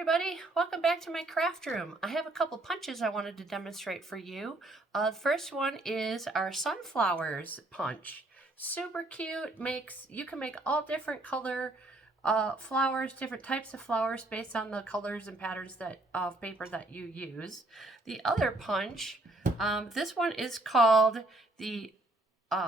everybody, welcome back to my craft room. I have a couple punches I wanted to demonstrate for you. The first one is our sunflowers punch. Super cute, you can make all different color flowers, different types of flowers based on the colors and patterns of paper that you use. The other punch, this one is called the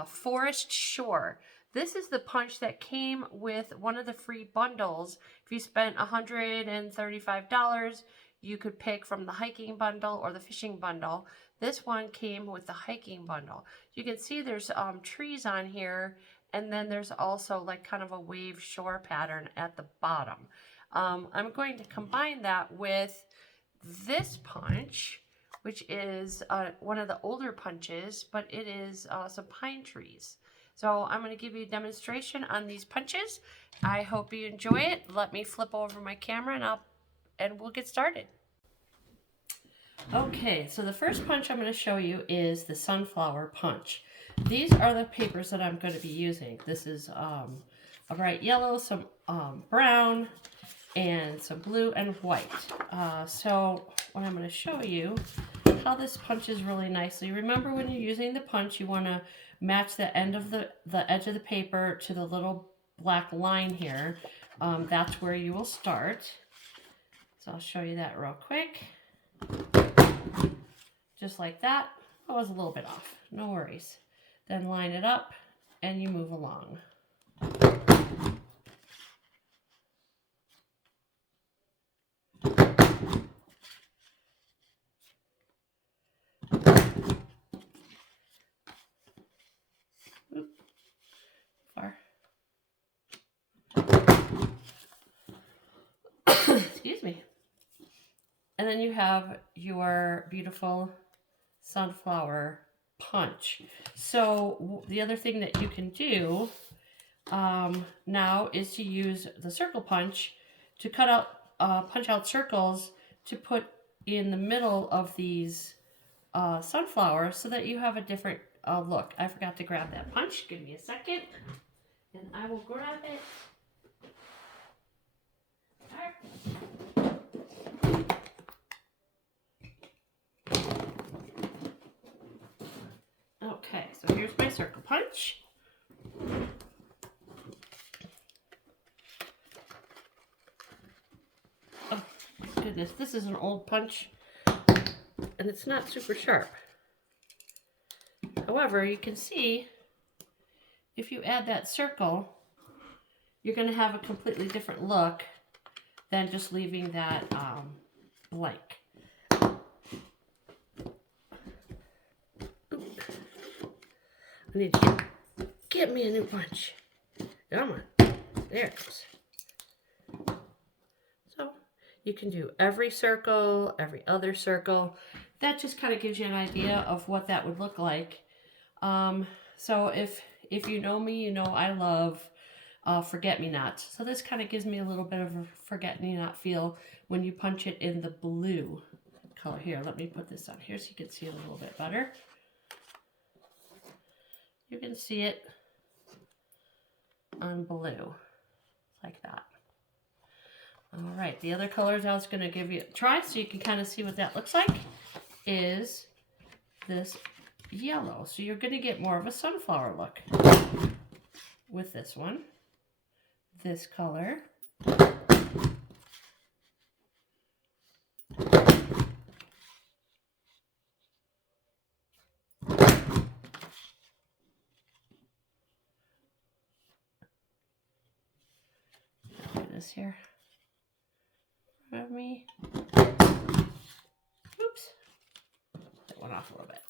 Forest Shore. This is the punch that came with one of the free bundles. If you spent $135, you could pick from the hiking bundle or the fishing bundle. This one came with the hiking bundle. You can see there's trees on here, and then there's also like kind of a wave shore pattern at the bottom. I'm going to combine that with this punch, which is one of the older punches, but it is some pine trees. So I'm going to give you a demonstration on these punches. I hope you enjoy it. Let me flip over my camera and we'll get started. Okay, so the first punch I'm going to show you is the sunflower punch. These are the papers that I'm going to be using. This is a bright yellow, some brown, and some blue and white. So what I'm going to show you how this punches really nicely. Remember, when you're using the punch, you want to match the end of the edge of the paper to the little black line here. That's where you will start. So I'll show you that real quick. Just like that. I was a little bit off, no worries. Then line it up and you move along. Excuse me. And then you have your beautiful sunflower punch. So the other thing that you can do now is to use the circle punch to cut out, punch out circles to put in the middle of these sunflowers so that you have a different look. I forgot to grab that punch. Give me a second and I will grab it. Okay, so here's my circle punch. Oh, goodness, this is an old punch, and it's not super sharp. However, you can see, if you add that circle, you're going to have a completely different look than just leaving that blank. I need to get me a new punch. Come on. There it goes. So you can do every circle, every other circle. That just kind of gives you an idea of what that would look like. So if you know me, you know I love forget-me-nots. So this kind of gives me a little bit of a forget-me-not feel when you punch it in the blue color. Here, let me put this on here so you can see it a little bit better. You can see it on blue, like that. All right, the other colors I was going to give you a try so you can kind of see what that looks like is this yellow. So you're going to get more of a sunflower look with this one, this color. This here in front of me. Oops, that went off a little bit.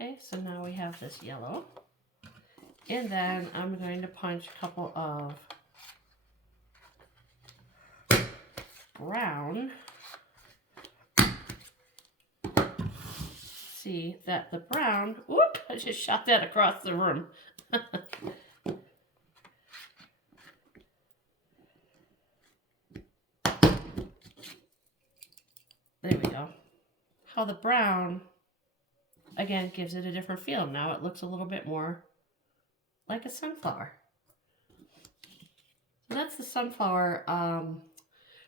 Okay, so now we have this yellow, and then I'm going to punch a couple of brown. See that the brown, whoop, I just shot that across the room. There we go. How the brown, again, gives it a different feel. Now it looks a little bit more like a sunflower. So that's the sunflower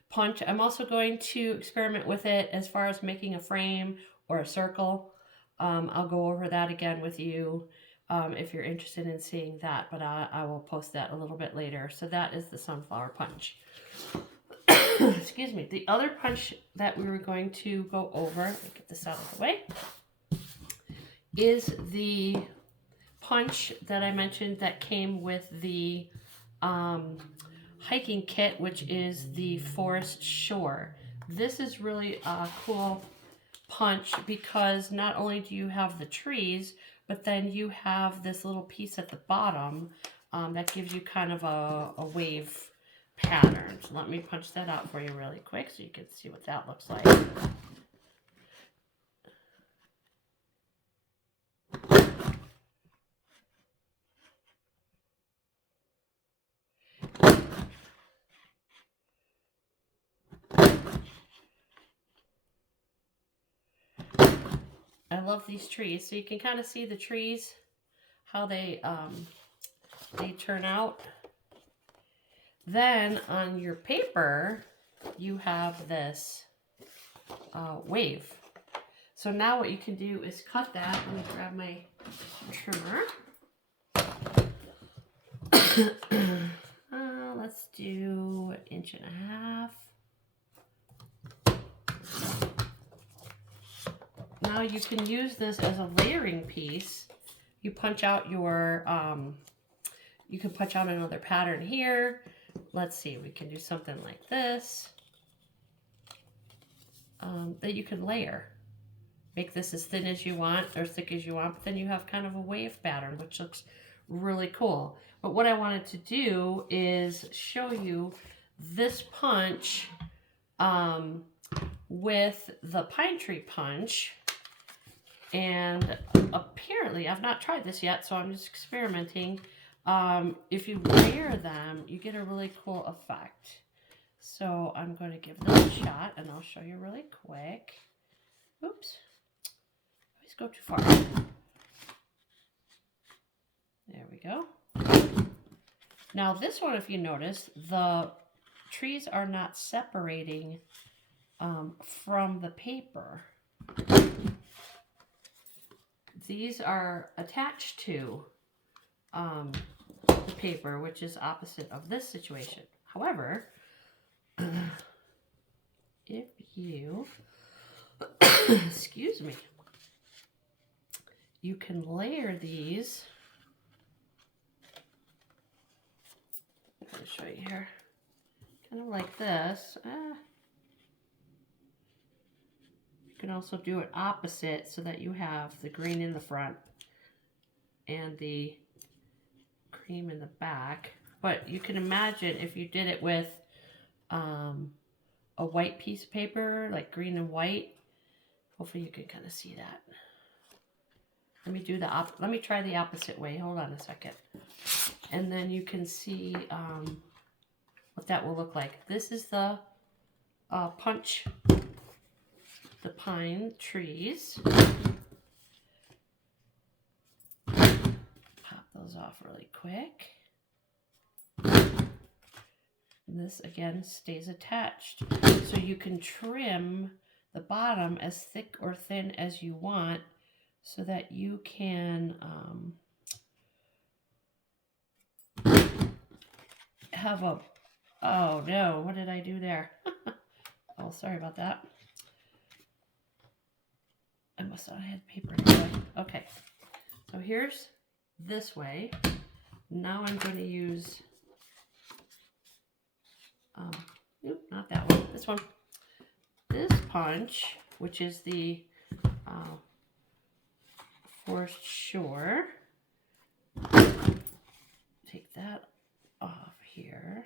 punch. I'm also going to experiment with it as far as making a frame or a circle. I'll go over that again with you if you're interested in seeing that, but I will post that a little bit later. So that is the sunflower punch. Excuse me. The other punch that we were going to go over, let me get this out of the way, is the punch that I mentioned that came with the hiking kit, which is the Forest Shore. This is really a cool punch because not only do you have the trees, but then you have this little piece at the bottom that gives you kind of a wave pattern. So let me punch that out for you really quick so you can see what that looks like. I love these trees. So you can kind of see the trees, how they turn out. Then on your paper, you have this wave. So now what you can do is cut that. Let me grab my trimmer. Let's do 1.5 inches. Now you can use this as a layering piece. You punch out your, you can punch out another pattern here. Let's see, we can do something like this that you can layer. Make this as thin as you want or thick as you want, but then you have kind of a wave pattern, which looks really cool. But what I wanted to do is show you this punch with the pine tree punch. And apparently, I've not tried this yet, so I'm just experimenting. If you layer them, you get a really cool effect. So I'm going to give this a shot, and I'll show you really quick. Oops. Always go too far. There we go. Now this one, if you notice, the trees are not separating from the paper. These are attached to the paper, which is opposite of this situation. However, if you, excuse me, you can layer these. I'm going to show you here. Kind of like this. You can also do it opposite so that you have the green in the front and the cream in the back. But you can imagine if you did it with a white piece of paper, like green and white. Hopefully you can kind of see that. Let me try the opposite way. Hold on a second. And then you can see what that will look like. This is the punch, the pine trees. Pop those off really quick. And this again stays attached. So you can trim the bottom as thick or thin as you want so that you can have a, oh no, what did I do there? Oh, sorry about that. I must not have had paper anyway. Okay, so here's this way. Now I'm going to use, nope, not that one, this one. This punch, which is the Forest Shore. Take that off here.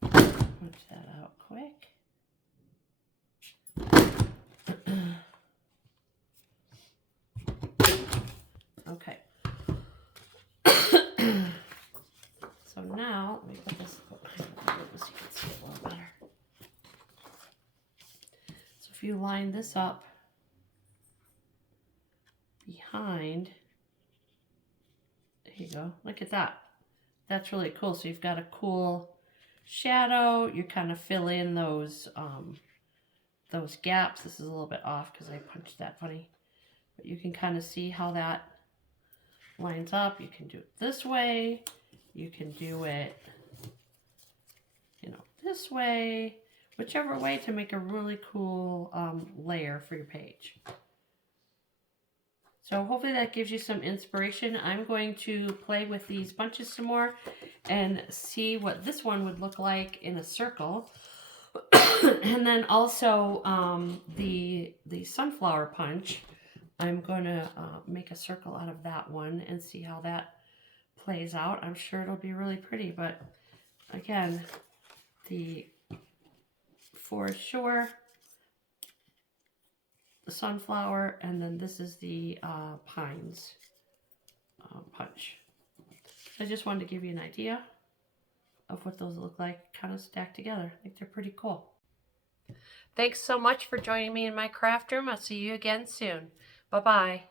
Punch that out quick. Okay. So now, let me put this behind the so you can see it a little better. So if you line this up behind behind. There you go. Look at that. That's really cool. So you've got a cool shadow. You kind of fill in those gaps. This is a little bit off because I punched that funny. But you can kind of see how that lines up. You can do it this way. You can do it, you know, this way. Whichever way to make a really cool layer for your page. So hopefully that gives you some inspiration. I'm going to play with these bunches some more and see what this one would look like in a circle. And then also the sunflower punch, I'm going to make a circle out of that one and see how that plays out. I'm sure it'll be really pretty, but again, the Forest Shore, the sunflower, and then this is the pines punch. I just wanted to give you an idea of what those look like kind of stacked together. I think they're pretty cool. Thanks so much for joining me in my craft room. I'll see you again soon. Bye-bye.